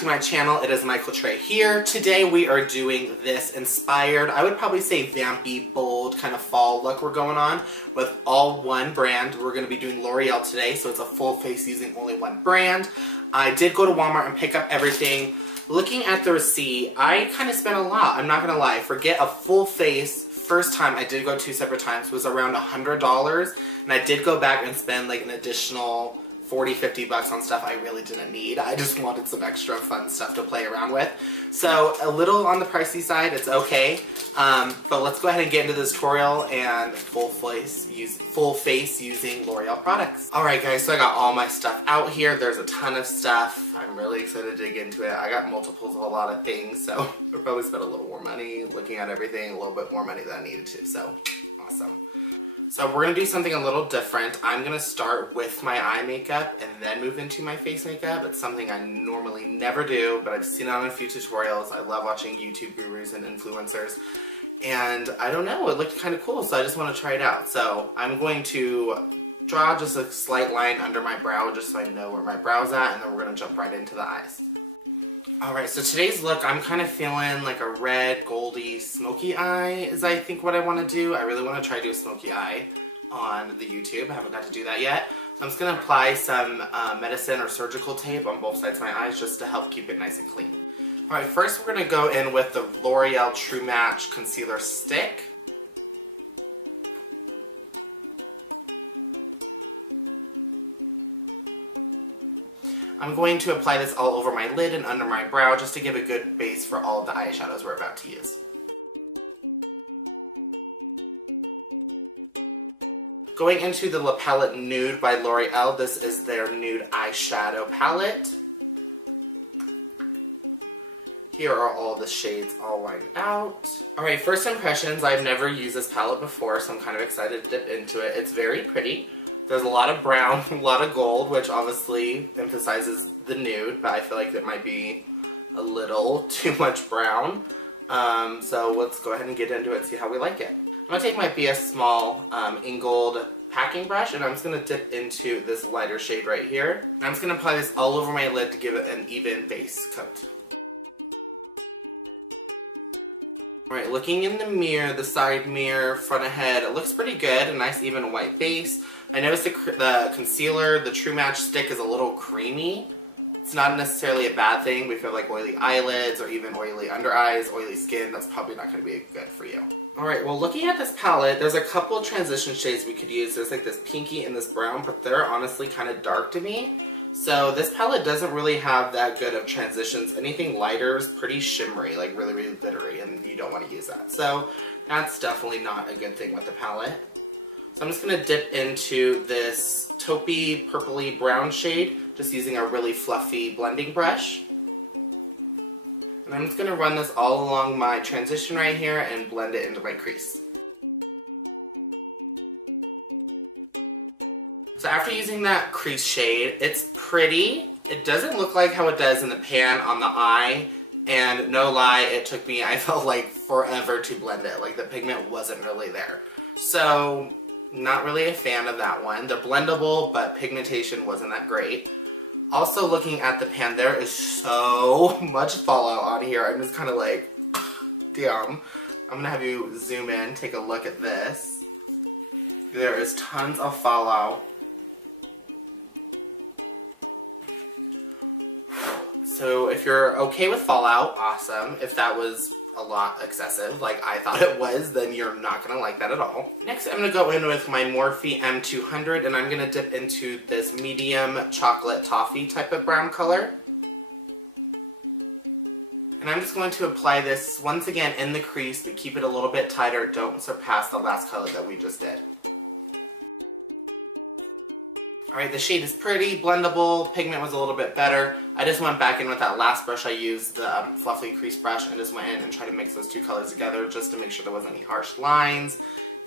to my channel. It is Michael Trey here. Today we are doing this inspired, I would probably say vampy, bold kind of fall look we're going on with all one brand. We're going to be doing L'Oreal today, so it's a full face using only one brand. I did go to Walmart and pick up everything. Looking at the receipt, I kind of spent a lot. I'm not going to lie. Forget a full face. First time, I did go 2 separate times, was around $100, and I did go back and spend like an additional $40–50 on stuff I really didn't need. I just wanted some extra fun stuff to play around with. So a little on the pricey side, it's okay. But let's go ahead and get into this tutorial and full face using L'Oreal products. Alright guys, so I got all my stuff out here. There's a ton of stuff. I'm really excited to dig into it. I got multiples of a lot of things, so I probably spent a little more money looking at everything, a little bit more money than I needed to, so awesome. So we're going to do something a little different. I'm going to start with my eye makeup and then move into my face makeup. It's something I normally never do, but I've seen it on a few tutorials. I love watching YouTube gurus and influencers. And I don't know, it looked kind of cool, so I just want to try it out. So I'm going to draw just a slight line under my brow just so I know where my brow's at, and then we're going to jump right into the eyes. Alright, so today's look, I'm kind of feeling like a red, goldy, smoky eye is I think what I want to do. I really want to try to do a smoky eye on the YouTube. I haven't got to do that yet. So I'm just going to apply some medicine or surgical tape on both sides of my eyes just to help keep it nice and clean. Alright, first we're going to go in with the L'Oreal True Match Concealer Stick. I'm going to apply this all over my lid and under my brow just to give a good base for all of the eyeshadows we're about to use. Going into the Palette Nude by L'Oreal, this is their nude eyeshadow palette. Here are all the shades all lined out. Alright, first impressions, I've never used this palette before, so I'm kind of excited to dip into it. It's very pretty. There's a lot of brown, a lot of gold, which obviously emphasizes the nude, but I feel like it might be a little too much brown. So let's go ahead and get into it and see how we like it. I'm going to take my BS Small Ingold packing brush, and I'm just going to dip into this lighter shade right here. And I'm just going to apply this all over my lid to give it an even base coat. Alright, looking in the mirror, the side mirror, front of head, it looks pretty good, a nice even white base. I noticed the concealer, the True Match stick is a little creamy. It's not necessarily a bad thing. We feel like oily eyelids or even oily under eyes, oily skin, that's probably not going to be good for you. Alright, well looking at this palette, there's a couple transition shades we could use. There's like this pinky and this brown, but they're honestly kind of dark to me. So this palette doesn't really have that good of transitions. Anything lighter is pretty shimmery, like really, really glittery, and you don't want to use that. So that's definitely not a good thing with the palette. So I'm just going to dip into this taupey, purpley brown shade, just using a really fluffy blending brush. And I'm just going to run this all along my transition right here and blend it into my crease. So after using that crease shade, it's pretty. It doesn't look like how it does in the pan on the eye. And no lie, it took me, I felt like, forever to blend it. Like the pigment wasn't really there. So not really a fan of that one. They're blendable, but pigmentation wasn't that great. Also looking at the pan, there is so much fallout on here. I'm just kind of like, damn. I'm going to have you zoom in, take a look at this. There is tons of fallout. So if you're okay with fallout, awesome. If that was a lot excessive, like I thought it was, then you're not going to like that at all. Next, I'm going to go in with my Morphe M200, and I'm going to dip into this medium chocolate toffee type of brown color. And I'm just going to apply this once again in the crease, but keep it a little bit tighter. Don't surpass the last color that we just did. Alright, the shade is pretty blendable, pigment was a little bit better. I just went back in with that last brush I used, the fluffy crease brush, and just went in and tried to mix those two colors together just to make sure there wasn't any harsh lines,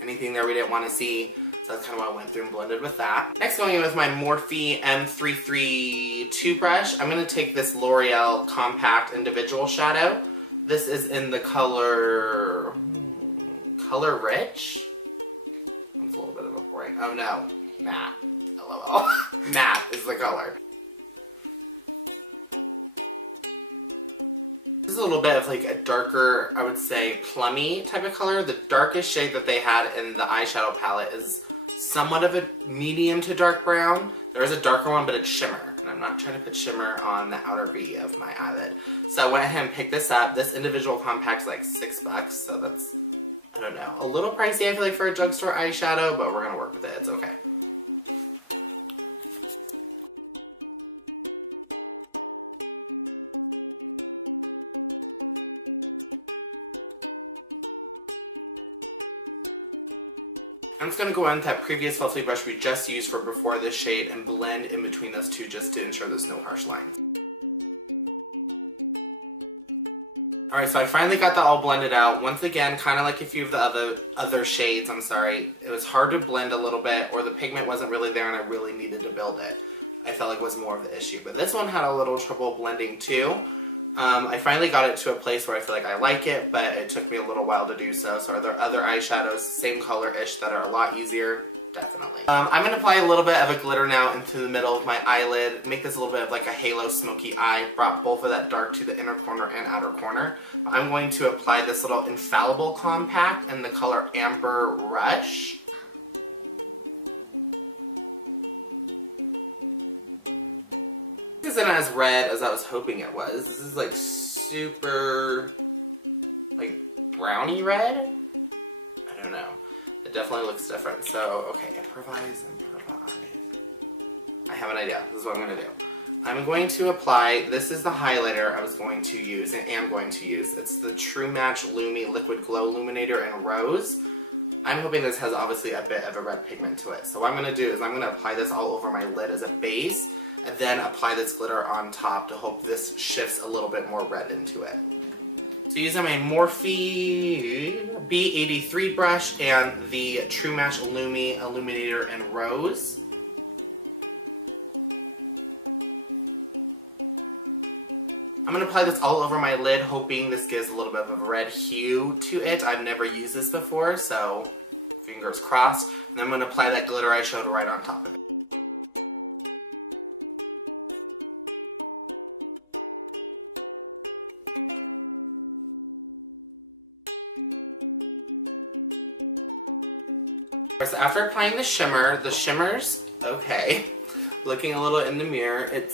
anything there we didn't want to see. So that's kind of what I went through and blended with that. Next, going in with my Morphe M332 brush, I'm going to take this L'Oreal Compact Individual Shadow. This is in the color Rich? That's a little bit of a boring. Oh no, matte. LOL. Matte is the color. This is a little bit of like a darker, I would say, plummy type of color. The darkest shade that they had in the eyeshadow palette is somewhat of a medium to dark brown. There is a darker one, but it's shimmer. And I'm not trying to put shimmer on the outer V of my eyelid. So I went ahead and picked this up. This individual compact is like $6, so that's, I don't know, a little pricey I feel like for a drugstore eyeshadow, but we're going to work with it. It's okay. I'm just going to go in with that previous fluffy brush we just used for before this shade and blend in between those two just to ensure there's no harsh lines. Alright, so I finally got that all blended out. Once again, kind of like a few of the other shades, I'm sorry, it was hard to blend a little bit, or the pigment wasn't really there and I really needed to build it. I felt like was more of the issue. But this one had a little trouble blending too. I finally got it to a place where I feel like I like it, but it took me a little while to do so. So are there other eyeshadows, same color-ish, that are a lot easier? Definitely. I'm going to apply a little bit of a glitter now into the middle of my eyelid. Make this a little bit of like a halo smoky eye. Brought both of that dark to the inner corner and outer corner. I'm going to apply this little Infallible Compact in the color Amber Rush. This isn't as red as I was hoping it was. This is like super, like, browny red? I don't know. It definitely looks different. So, okay, improvise. I have an idea. This is what I'm going to do. I'm going to apply, this is the highlighter I was going to use, and am going to use. It's the True Match Lumi Liquid Glow Illuminator in Rose. I'm hoping this has obviously a bit of a red pigment to it. So what I'm going to do is I'm going to apply this all over my lid as a base, and then apply this glitter on top to hope this shifts a little bit more red into it. So using my Morphe B83 brush and the True Match Lumi Illuminator in Rose. I'm going to apply this all over my lid, hoping this gives a little bit of a red hue to it. I've never used this before, so fingers crossed. And I'm going to apply that glitter I showed right on top of it. So after applying the shimmer's okay. Looking a little in the mirror, it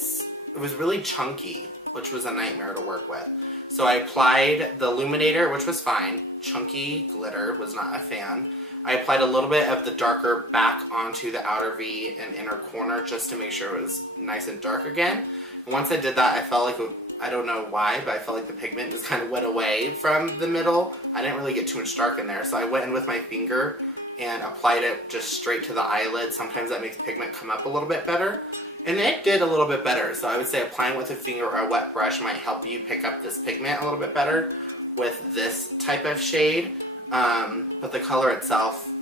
was really chunky, which was a nightmare to work with. So I applied the illuminator, which was fine. Chunky glitter, was not a fan. I applied a little bit of the darker back onto the outer V and inner corner just to make sure it was nice and dark again. And once I did that, I felt like, I don't know why, but I felt like the pigment just kind of went away from the middle. I didn't really get too much dark in there, so I went in with my finger and applied it just straight to the eyelid. Sometimes that makes pigment come up a little bit better. And it did a little bit better. So I would say applying with a finger or a wet brush might help you pick up this pigment a little bit better with this type of shade. But the color itself,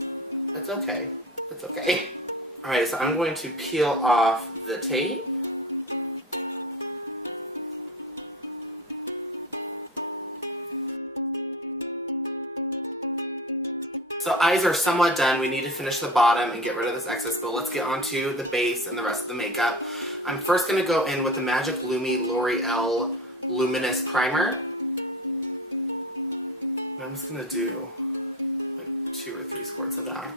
it's okay. It's okay. Alright, so I'm going to peel off the tape. So eyes are somewhat done. We need to finish the bottom and get rid of this excess, but let's get on to the base and the rest of the makeup. I'm first going to go in with the Magic Lumi L'Oreal Luminous Primer. And I'm just going to do like 2 or 3 squirts of that.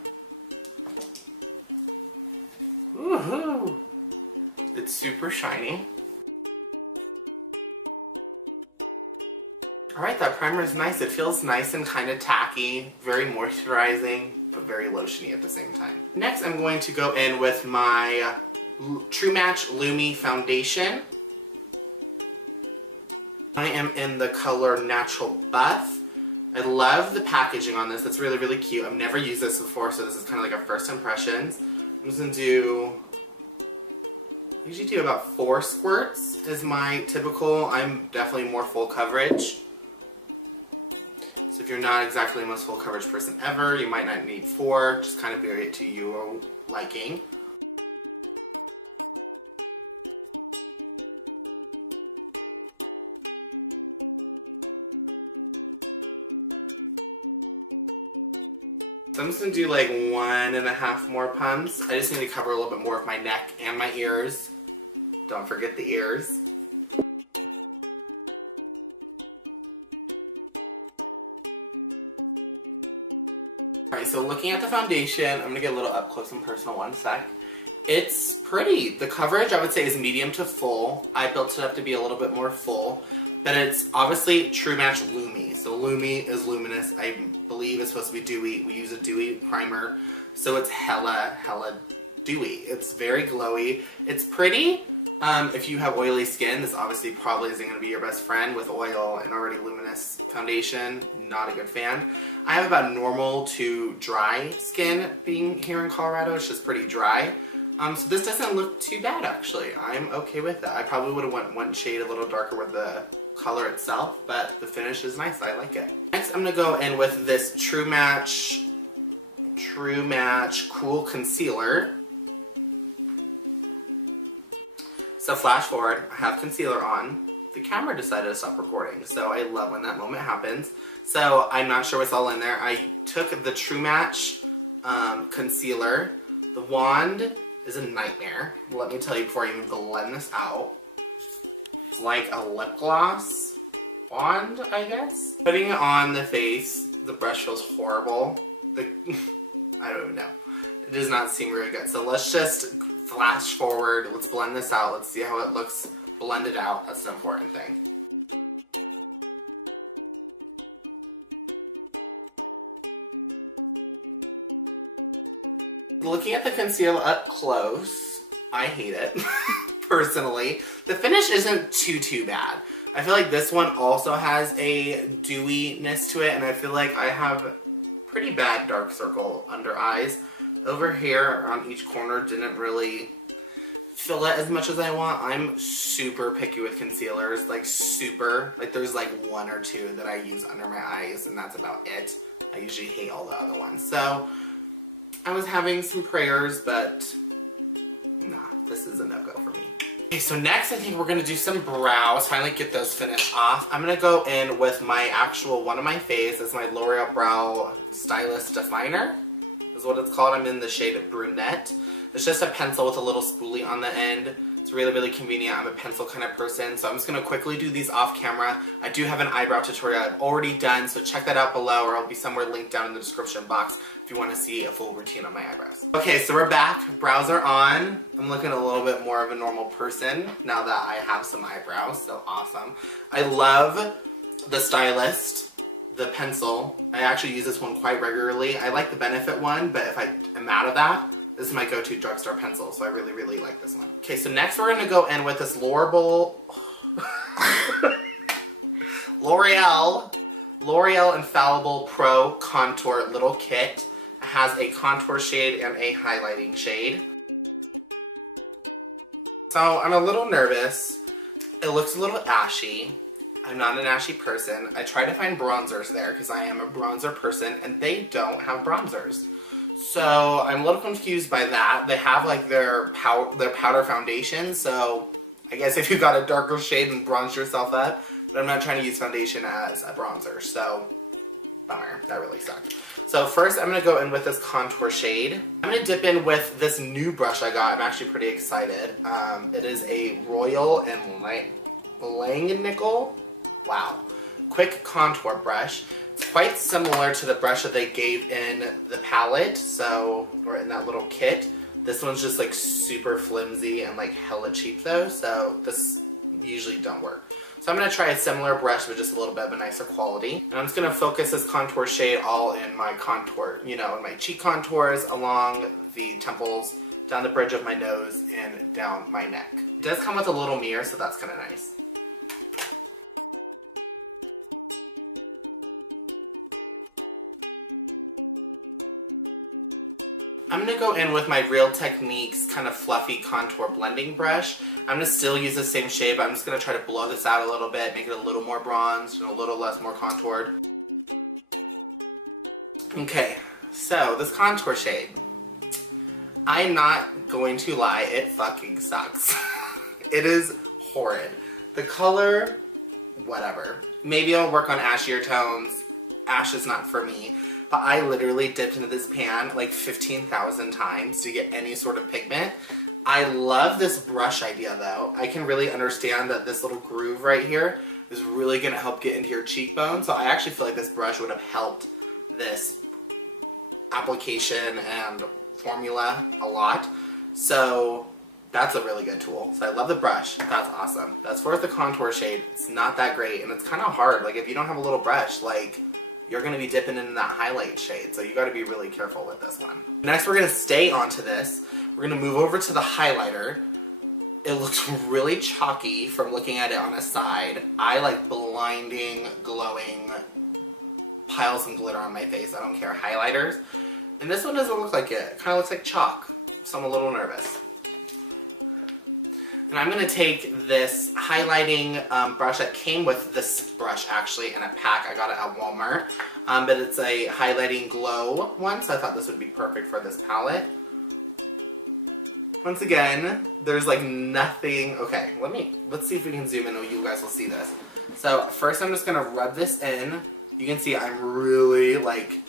Woohoo! It's super shiny. Alright, that primer is nice. It feels nice and kind of tacky, very moisturizing, but very lotiony at the same time. Next, I'm going to go in with my True Match Lumi Foundation. I am in the color Natural Buff. I love the packaging on this. It's really, really cute. I've never used this before, so this is kind of like a first impressions. I'm just going to do... I usually do about 4 squirts is my typical. I'm definitely more full coverage. So if you're not exactly the most full coverage person ever, you might not need 4. Just kind of vary it to your liking. So I'm just going to do like 1.5 more pumps. I just need to cover a little bit more of my neck and my ears. Don't forget the ears. Alright, so looking at the foundation, I'm going to get a little up close and personal one sec. It's pretty. The coverage I would say is medium to full. I built it up to be a little bit more full. But it's obviously True Match Lumi. So Lumi is luminous. I believe it's supposed to be dewy. We use a dewy primer. So it's hella dewy. It's very glowy. It's pretty. If you have oily skin, this obviously probably isn't going to be your best friend with oil and already luminous foundation. Not a good fan. I have about normal to dry skin being here in Colorado. It's just pretty dry. So this doesn't look too bad actually. I'm okay with it. I probably would have went one shade a little darker with the color itself, but the finish is nice. I like it. Next, I'm going to go in with this True Match Cool Concealer. So flash forward, I have concealer on. The camera decided to stop recording, so I love when that moment happens. So I'm not sure what's all in there. I took the True Match concealer. The wand is a nightmare. Let me tell you before I even blend this out. It's like a lip gloss wand, I guess. Putting it on the face, the brush feels horrible. I don't even know. It does not seem really good. So let's just flash forward. Let's blend this out. Let's see how it looks blended out. That's the important thing. Looking at the concealer up close, I hate it, personally. The finish isn't too bad. I feel like this one also has a dewiness to it, and I feel like I have pretty bad dark circle under eyes. Over here on each corner didn't really fill it as much as I want. I'm super picky with concealers, like super. Like there's like one or two that I use under my eyes, and that's about it. I usually hate all the other ones. So I was having some prayers, but nah, this is a no-go for me. Okay, so next I think we're going to do some brows, finally get those finished off. I'm going to go in with my actual one of my face. It's my L'Oreal Brow Stylist Definer, is what it's called. I'm in the shade Brunette. It's just a pencil with a little spoolie on the end. It's really convenient. I'm a pencil kind of person, so I'm just going to quickly do these off camera. I do have an eyebrow tutorial I've already done, so check that out below, or I'll be somewhere linked down in the description box if you want to see a full routine on my eyebrows. Okay, so we're back. Brows are on. I'm looking a little bit more of a normal person now that I have some eyebrows, so awesome. I love the Stylist, the pencil. I actually use this one quite regularly. I like the Benefit one, but if I am out of that, this is my go-to drugstore pencil, so I really like this one. Okay, so next we're going to go in with this L'Oreal Infallible Pro Contour Little Kit. It has a contour shade and a highlighting shade. So I'm a little nervous. It looks a little ashy. I'm not an ashy person. I try to find bronzers there because I am a bronzer person, and they don't have bronzers. So I'm a little confused by that. They have like their powder foundation, so I guess if you got a darker shade and bronze yourself up, but I'm not trying to use foundation as a bronzer, so bummer. That really sucked. So first I'm going to go in with this contour shade. I'm going to dip in with this new brush I got. I'm actually pretty excited. It is a Royal and Langnickel. Wow. Quick contour brush. It's quite similar to the brush that they gave in the palette, so, or in that little kit. This one's just like super flimsy and like hella cheap though, so this usually don't work. So I'm going to try a similar brush with just a little bit of a nicer quality. And I'm just going to focus this contour shade all in my contour, you know, in my cheek contours, along the temples, down the bridge of my nose, and down my neck. It does come with a little mirror, so that's kind of nice. I'm going to go in with my Real Techniques kind of fluffy contour blending brush. I'm going to still use the same shade, but I'm just going to try to blow this out a little bit, make it a little more bronzed and a little less more contoured. Okay, so this contour shade, I'm not going to lie, it fucking sucks. It is horrid. The color, whatever. Maybe I'll work on ashier tones. Ash is not for me. But I literally dipped into this pan like 15,000 times to get any sort of pigment. I love this brush idea though. I can really understand that this little groove right here is really going to help get into your cheekbone. So I actually feel like this brush would have helped this application and formula a lot. So that's a really good tool. So I love the brush. That's awesome. As far as the contour shade, it's not that great, and it's kind of hard. Like if you don't have a little brush, like you're going to be dipping into that highlight shade. So you got to be really careful with this one. Next, we're going to stay onto this. We're going to move over to the highlighter. It looks really chalky from looking at it on a side. I like blinding, glowing, pile some glitter on my face. I don't care. Highlighters. And this one doesn't look like it. It kind of looks like chalk. So I'm a little nervous. And I'm going to take this highlighting brush that came with this brush actually in a pack. I got it at Walmart. But it's a highlighting glow one, so I thought this would be perfect for this palette. Once again, there's like nothing. Okay, let's see if we can zoom in and you guys will see this. So first I'm just going to rub this in. You can see I'm really like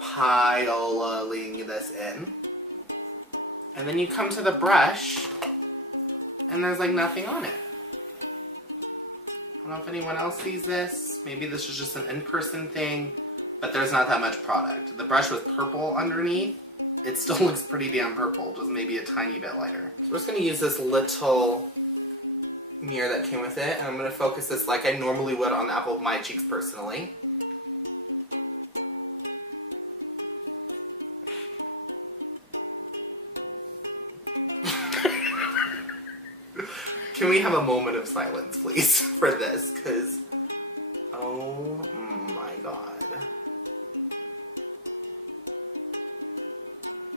piling this in. And then you come to the brush and there's like nothing on it. I don't know if anyone else sees this. Maybe this is just an in-person thing, but there's not that much product. The brush was purple underneath. It still looks pretty damn purple, just maybe a tiny bit lighter. So we're just going to use this little mirror that came with it, and I'm going to focus this like I normally would on the apple of my cheeks personally. Can we have a moment of silence, please, for this? Because, oh my god.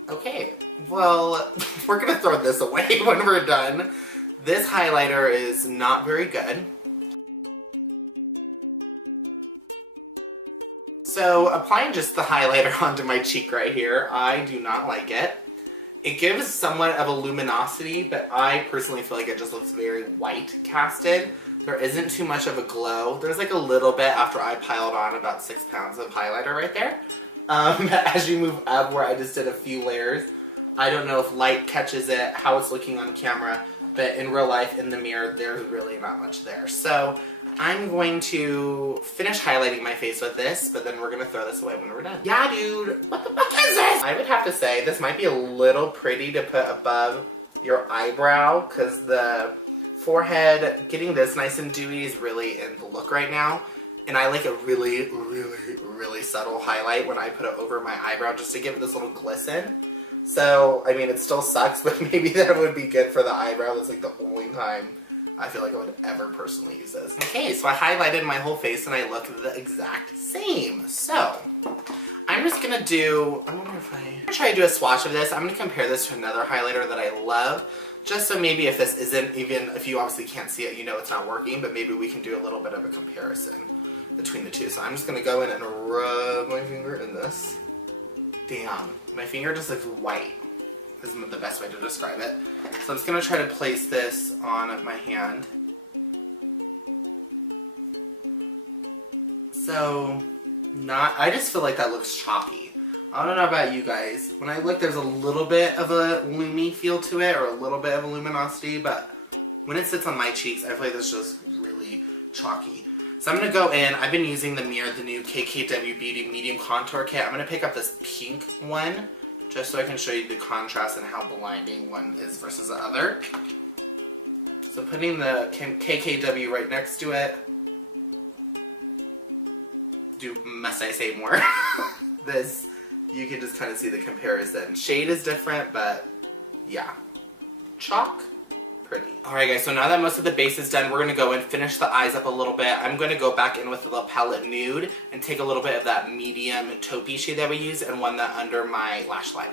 Okay, well, we're going to throw this away when we're done. This highlighter is not very good. So, applying just the highlighter onto my cheek right here, I do not like it. It gives somewhat of a luminosity, but I personally feel like it just looks very white casted. There isn't too much of a glow. There's like a little bit after I piled on about 6 pounds of highlighter right there. As you move up where I just did a few layers, I don't know if light catches it, how it's looking on camera, but in real life, in the mirror, there's really not much there. So I'm going to finish highlighting my face with this, but then we're going to throw this away when we're done. Yeah, dude, what the fuck is this? I would have to say, this might be a little pretty to put above your eyebrow, because the forehead, getting this nice and dewy is really in the look right now. And I like a really, really, really subtle highlight when I put it over my eyebrow just to give it this little glisten. So, I mean, it still sucks, but maybe that would be good for the eyebrow. That's like the only time I feel like I would ever personally use this. Okay, so I highlighted my whole face and I look the exact same. So, I'm just gonna do, I'm gonna try to do a swatch of this. I'm gonna compare this to another highlighter that I love. Just so maybe if this isn't even, if you obviously can't see it, you know it's not working, but maybe we can do a little bit of a comparison between the two. So I'm just gonna go in and rub my finger in this. Damn, my finger just looks white, is the best way to describe it. So I'm just gonna try to place this on my hand. So, I just feel like that looks chalky. I don't know about you guys. When I look, there's a little bit of a Lumi feel to it, or a little bit of a luminosity, but when it sits on my cheeks, I feel like it's just really chalky. So I'm going to go in, I've been using the mirror, the new KKW Beauty Medium Contour Kit. I'm going to pick up this pink one, just so I can show you the contrast and how blinding one is versus the other. So putting the KKW right next to it. Must I say more? This, you can just kind of see the comparison. Shade is different, but yeah. Chalk, pretty. Alright guys, so now that most of the base is done, we're going to go and finish the eyes up a little bit. I'm going to go back in with the Palette Nude and take a little bit of that medium taupey shade that we used and run that under my lash line.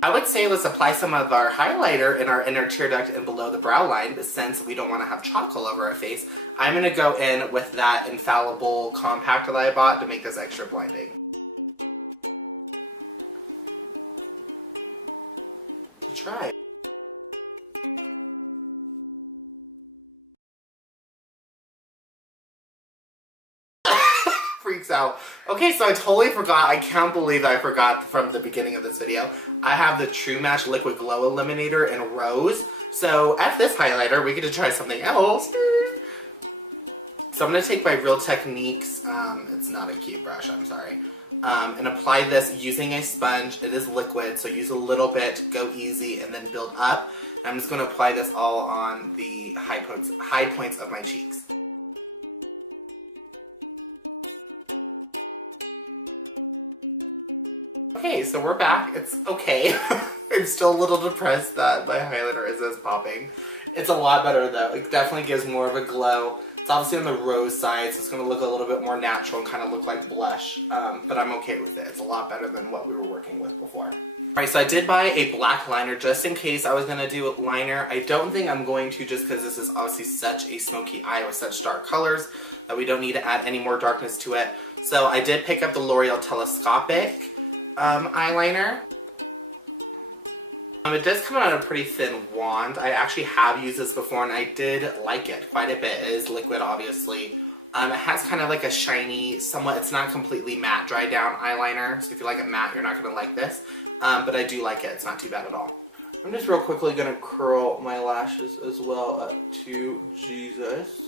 I would say let's apply some of our highlighter in our inner tear duct and below the brow line, but since we don't want to have chalk all over our face, I'm going to go in with that Infallible Compact that I bought to make this extra blinding. To try. Freaks out. Okay, so I totally forgot. I can't believe I forgot from the beginning of this video. I have the True Match Liquid Glow Eliminator in Rose. So, F this highlighter, we get to try something else. So I'm going to take my Real Techniques, it's not a cute brush, I'm sorry. And apply this using a sponge. It is liquid, so use a little bit, go easy, and then build up. And I'm just going to apply this all on the high points of my cheeks. Okay, so we're back. It's okay. I'm still a little depressed that my highlighter is as popping. It's a lot better though. It definitely gives more of a glow. It's obviously on the rose side, so it's going to look a little bit more natural and kind of look like blush. But I'm okay with it. It's a lot better than what we were working with before. Alright, so I did buy a black liner just in case I was going to do a liner. I don't think I'm going to, just because this is obviously such a smoky eye with such dark colors that we don't need to add any more darkness to it. So I did pick up the L'Oreal Telescopic eyeliner. It does come out on a pretty thin wand. I actually have used this before and I did like it quite a bit. It is liquid, obviously. It has kind of like a shiny, somewhat, it's not completely matte dry down eyeliner. So if you like a matte, you're not going to like this. But I do like it. It's not too bad at all. I'm just real quickly going to curl my lashes as well up to Jesus.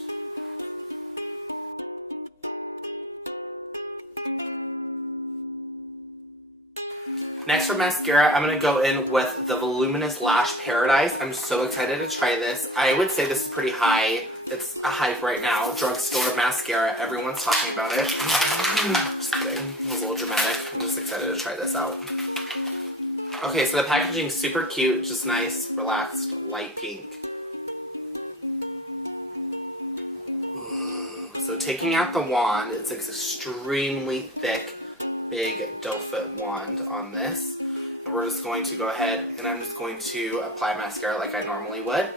Next for mascara, I'm going to go in with the Voluminous Lash Paradise. I'm so excited to try this. I would say this is pretty high. It's a hype right now. Drugstore mascara. Everyone's talking about it. Just kidding. It was a little dramatic. I'm just excited to try this out. Okay, so the packaging is super cute. Just nice, relaxed, light pink. So taking out the wand, it's extremely thick. Big doe foot wand on this, and we're just going to go ahead and I'm just going to apply mascara like I normally would.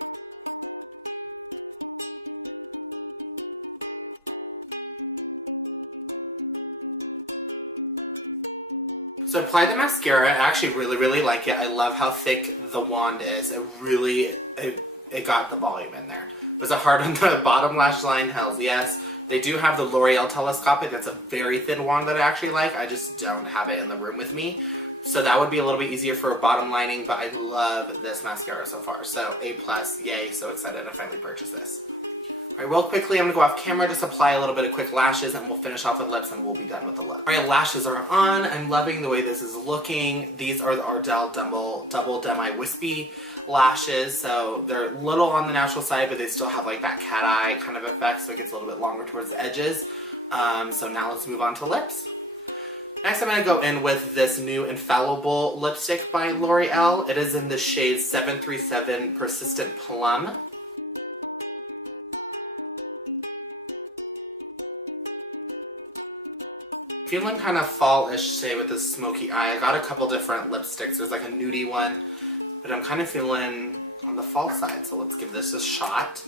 So I applied the mascara. I actually really like it. I love how thick the wand is. It got the volume in there. Was it hard on the bottom lash line? Hells yes. They do have the L'Oreal Telescopic. That's a very thin wand that I actually like. I just don't have it in the room with me. So that would be a little bit easier for a bottom lining, but I love this mascara so far. So A+, yay, so excited to finally purchase this. Alright, real quickly, I'm going to go off camera, just apply a little bit of quick lashes, and we'll finish off with lips, and we'll be done with the look. Alright, lashes are on. I'm loving the way this is looking. These are the Ardell Double Demi Wispy lashes, so they're a little on the natural side, but they still have like that cat eye kind of effect, so it gets a little bit longer towards the edges. So now let's move on to lips. Next, I'm going to go in with this new Infallible lipstick by L'Oreal. It is in the shade 737 Persistent Plum. Feeling kind of fall-ish today with this smoky eye. I got a couple different lipsticks. There's like a nudie one, but I'm kind of feeling on the fall side, so let's give this a shot.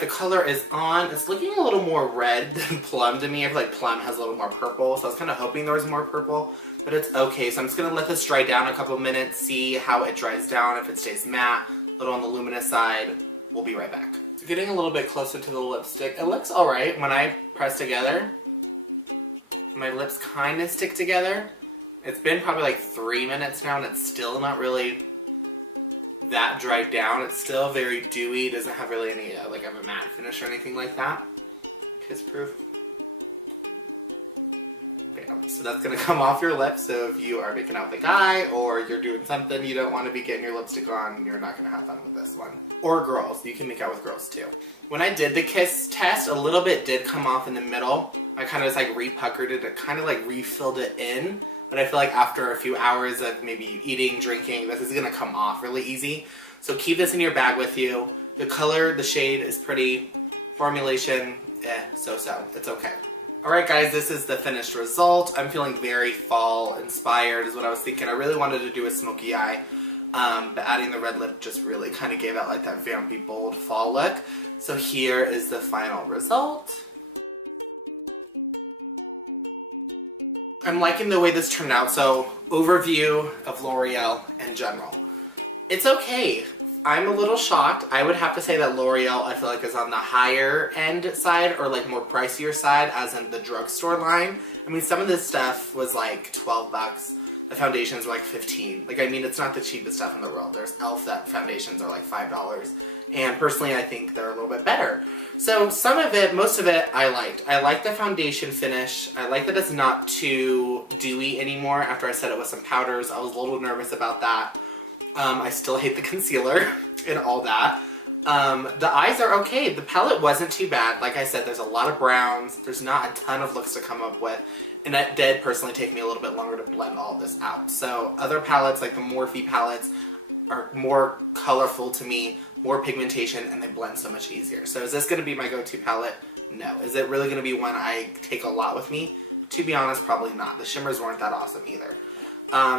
The color is on. It's looking a little more red than Plum to me. I feel like Plum has a little more purple, so I was kind of hoping there was more purple, but it's okay. So I'm just going to let this dry down a couple minutes, see how it dries down, if it stays matte, a little on the luminous side. We'll be right back. So getting a little bit closer to the lipstick. It looks alright when I press together. My lips kind of stick together. It's been probably like 3 minutes now and it's still not really that dried down. It's still very dewy. Doesn't have really any like of a matte finish or anything like that. Kiss proof. Bam. So that's gonna come off your lips. So if you are making out with a guy or you're doing something you don't want to be getting your lipstick on, you're not gonna have fun with this one. Or girls. You can make out with girls too. When I did the kiss test, a little bit did come off in the middle. I kind of just like repuckered it. It kind of like refilled it in. But I feel like after a few hours of maybe eating, drinking, this is going to come off really easy. So keep this in your bag with you. The color, the shade is pretty. Formulation, so-so. It's okay. Alright guys, this is the finished result. I'm feeling very fall inspired is what I was thinking. I really wanted to do a smoky eye. But adding the red lip just really kind of gave out like that vampy bold fall look. So here is the final result. I'm liking the way this turned out. So, overview of L'Oreal in general. It's okay. I'm a little shocked. I would have to say that L'Oreal, I feel like, is on the higher end side or like more pricier side, as in the drugstore line. I mean, some of this stuff was like $12. the foundations were like $15. Like, I mean, it's not the cheapest stuff in the world. There's e.l.f. that foundations are like $5. And personally, I think they're a little bit better. So some of it, most of it, I liked. I like the foundation finish. I like that it's not too dewy anymore after I set it with some powders. I was a little nervous about that. I still hate the concealer and all that. The eyes are okay. The palette wasn't too bad. Like I said, there's a lot of browns. There's not a ton of looks to come up with. And that did personally take me a little bit longer to blend all this out. So other palettes, like the Morphe palettes, are more colorful to me, more pigmentation, and they blend so much easier. So is this going to be my go-to palette? No. Is it really going to be one I take a lot with me? To be honest, probably not. The shimmers weren't that awesome either.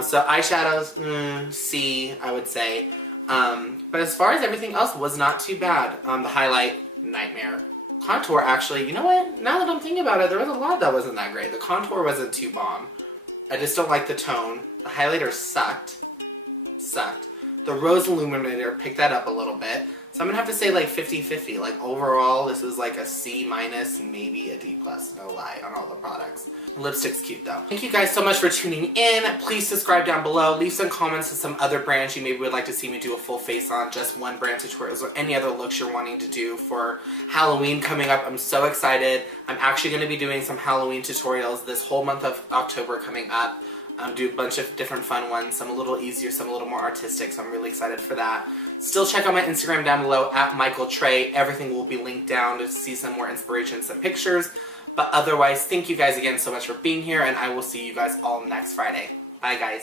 So eyeshadows, C, I would say. But as far as everything else, was not too bad. The highlight, nightmare. Contour, actually, you know what? Now that I'm thinking about it, there was a lot that wasn't that great. The contour wasn't too bomb. I just don't like the tone. The highlighter sucked. The rose illuminator picked that up a little bit. So I'm going to have to say like 50-50. Like overall, this is like a C-, maybe a D+, no lie, on all the products. Lipstick's cute though. Thank you guys so much for tuning in. Please subscribe down below. Leave some comments to some other brands you maybe would like to see me do a full face on, just one brand tutorials, or any other looks you're wanting to do for Halloween coming up. I'm so excited. I'm actually going to be doing some Halloween tutorials this whole month of October coming up. Do a bunch of different fun ones, some a little easier, some a little more artistic, so I'm really excited for that. Still check out my Instagram down below, @MichaelTrey. Everything will be linked down to see some more inspirations and pictures. But otherwise, thank you guys again so much for being here, and I will see you guys all next Friday. Bye, guys.